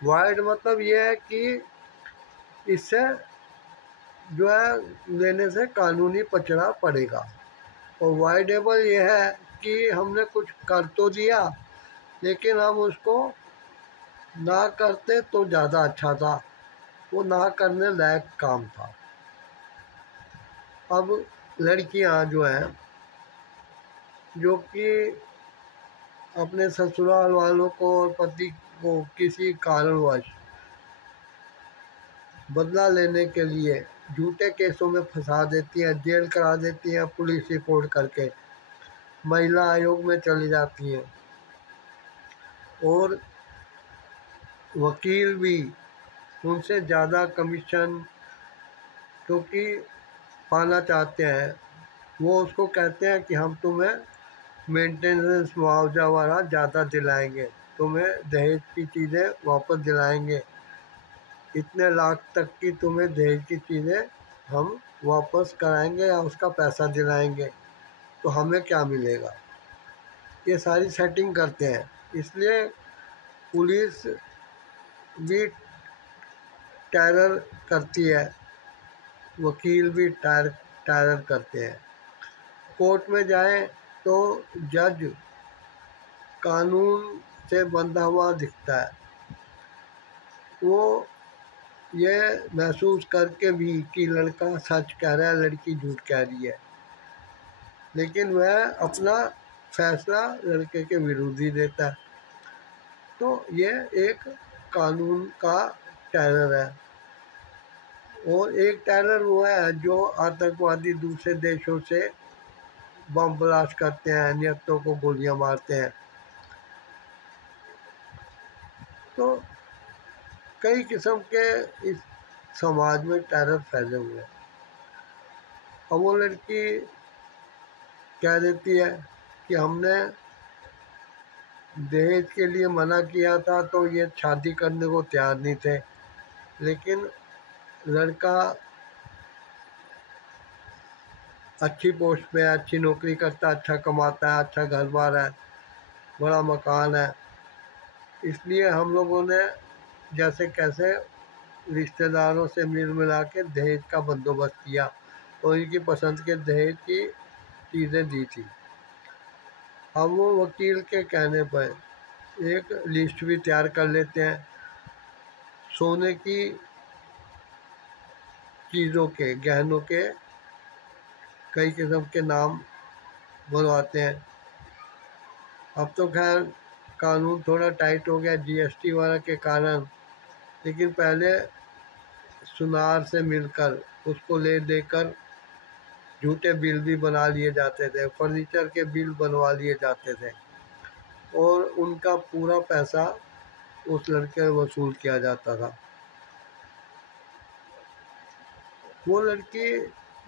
Wide मतलब ये है कि इससे जो है लेने से कानूनी पचड़ा पड़ेगा। और वाइडेबल ये है कि हमने कुछ कर तो दिया, लेकिन हम उसको ना करते तो ज़्यादा अच्छा था, वो ना करने लायक काम था। अब लड़कियां जो हैं, जो कि अपने ससुराल वालों को और पति को किसी कारणवश बदला लेने के लिए झूठे केसों में फंसा देती हैं, जेल करा देती हैं, पुलिस रिपोर्ट करके महिला आयोग में चली जाती हैं, और वकील भी उनसे ज़्यादा कमीशन क्योंकि पाना चाहते हैं, वो उसको कहते हैं कि हम तुम्हें मेंटेनेंस मुआवजा वाला ज़्यादा दिलाएंगे, तुम्हें दहेज की चीज़ें वापस दिलाएंगे, इतने लाख तक की तुम्हें दहेज की चीज़ें हम वापस कराएंगे या उसका पैसा दिलाएंगे, तो हमें क्या मिलेगा। ये सारी सेटिंग करते हैं। इसलिए पुलिस भी टेरर करती है, वकील भी टेरर करते हैं। कोर्ट में जाएं तो जज कानून से बंधा हुआ दिखता है, वो ये महसूस करके भी कि लड़का सच कह रहा है, लड़की झूठ कह रही है, लेकिन वह अपना फैसला लड़के के विरुद्ध ही देता है। तो ये एक कानून का टेरर है। और एक टेरर वो है जो आतंकवादी दूसरे देशों से बम ब्लास्ट करते हैं, नियतों को गोलियां मारते हैं। तो कई किस्म के इस समाज में टेरर फैले हुए हैं। अब वो लड़की कह देती है कि हमने दहेज के लिए मना किया था तो ये शादी करने को तैयार नहीं थे, लेकिन लड़का अच्छी पोस्ट पे है, अच्छी नौकरी करता है, अच्छा कमाता है, अच्छा घर बार है, बड़ा मकान है, इसलिए हम लोगों ने जैसे कैसे रिश्तेदारों से मिल मिला के दहेज का बंदोबस्त किया और इनकी पसंद के दहेज की चीज़ें दी थी। हम वो वकील के कहने पर एक लिस्ट भी तैयार कर लेते हैं, सोने की चीज़ों के, गहनों के कई किस्म के नाम बनवाते हैं। अब तो खैर कानून थोड़ा टाइट हो गया जीएसटी वाला के कारण, लेकिन पहले सुनार से मिलकर उसको ले देकर झूठे बिल भी बना लिए जाते थे, फर्नीचर के बिल बनवा लिए जाते थे, और उनका पूरा पैसा उस लड़के वसूल किया जाता था। वो लड़की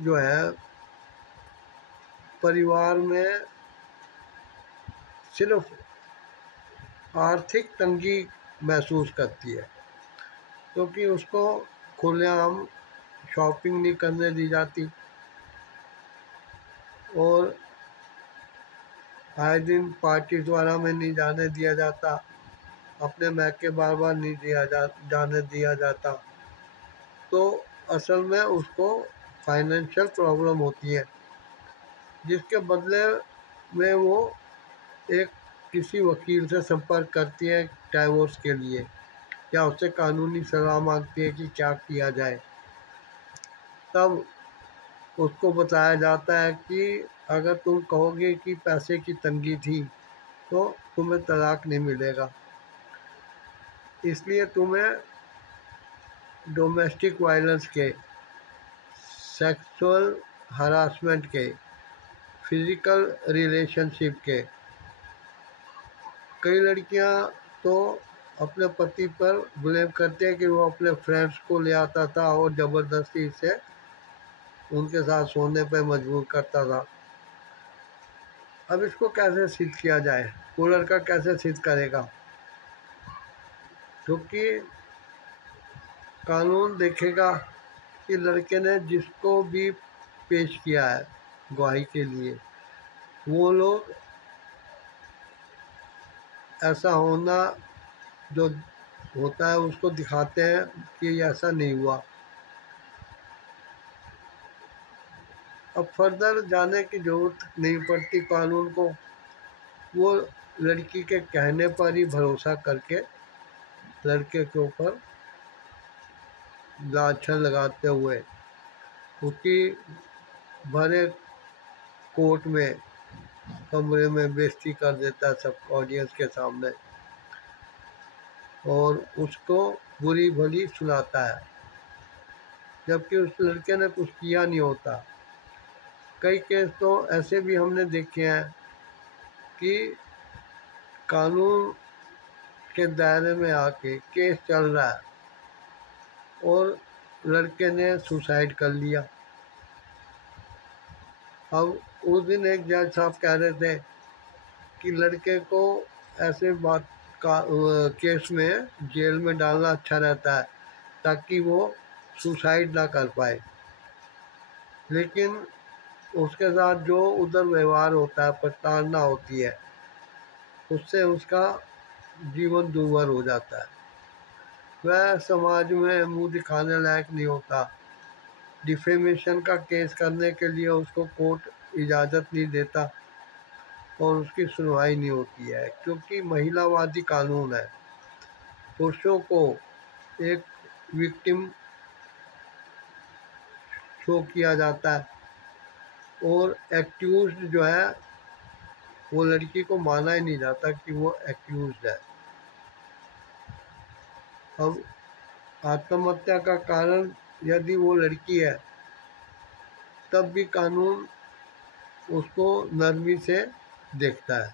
जो है परिवार में सिर्फ आर्थिक तंगी महसूस करती है, क्योंकि उसको खुलेआम शॉपिंग नहीं करने दी जाती, और आए दिन पार्टी द्वारा में नहीं जाने दिया जाता, अपने मैके बार बार नहीं जाने दिया जाता। तो असल में उसको फाइनेंशियल प्रॉब्लम होती है, जिसके बदले में वो एक किसी वकील से संपर्क करती है डाइवोर्स के लिए, या उससे कानूनी सलाह मांगती है कि क्या किया जाए। तब उसको बताया जाता है कि अगर तुम कहोगे कि पैसे की तंगी थी तो तुम्हें तलाक नहीं मिलेगा, इसलिए तुम्हें डोमेस्टिक वायलेंस के, सेक्सुअल हरासमेंट के, फिजिकल रिलेशनशिप के, कई लड़कियां तो अपने पति पर ब्लेम करते हैं कि वो अपने फ्रेंड्स को ले आता था और ज़बरदस्ती से उनके साथ सोने पर मजबूर करता था। अब इसको कैसे सिद्ध किया जाए, वो लड़का कैसे सिद्ध करेगा, क्योंकि कानून देखेगा कि लड़के ने जिसको भी पेश किया है गवाही के लिए, वो लोग ऐसा होना जो होता है उसको दिखाते हैं कि ऐसा नहीं हुआ। अब फर्दर जाने की ज़रूरत नहीं पड़ती कानून को, वो लड़की के कहने पर ही भरोसा करके लड़के के ऊपर लांछन लगाते हुए उसकी भरे कोर्ट में कमरे में बेइज्जती कर देता है सब ऑडियंस के सामने, और उसको बुरी भली सुनाता है, जबकि उस लड़के ने कुछ किया नहीं होता। कई केस तो ऐसे भी हमने देखे हैं कि कानून के दायरे में आके केस चल रहा है और लड़के ने सुसाइड कर लिया। अब उस दिन एक जज साहब कह रहे थे कि लड़के को ऐसे बात का केस में जेल में डालना अच्छा रहता है ताकि वो सुसाइड ना कर पाए, लेकिन उसके साथ जो उधर व्यवहार होता है, प्रताड़ना होती है, उससे उसका जीवन दूभर हो जाता है। वह समाज में मुंह दिखाने लायक नहीं होता। डिफेमेशन का केस करने के लिए उसको कोर्ट इजाज़त नहीं देता और उसकी सुनवाई नहीं होती है, क्योंकि महिलावादी कानून है। पुरुषों को एक विक्टिम शो किया जाता है और एक्यूज्ड जो है वो लड़की को माना ही नहीं जाता कि वो एक्यूज्ड है। अब आत्महत्या का कारण यदि वो लड़की है तब भी कानून उसको नरमी से देखता है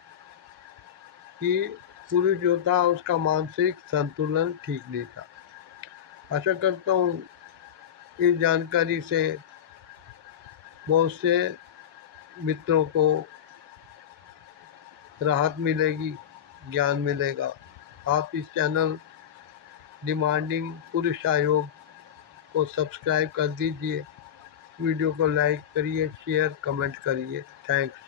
कि पुरुष जो था उसका मानसिक संतुलन ठीक नहीं था। आशा करता हूँ इस जानकारी से बहुत से मित्रों को राहत मिलेगी, ज्ञान मिलेगा। आप इस चैनल डिमांडिंग पुरुष आयोग को सब्सक्राइब कर दीजिए, वीडियो को लाइक करिए, शेयर कमेंट करिए। थैंक्स।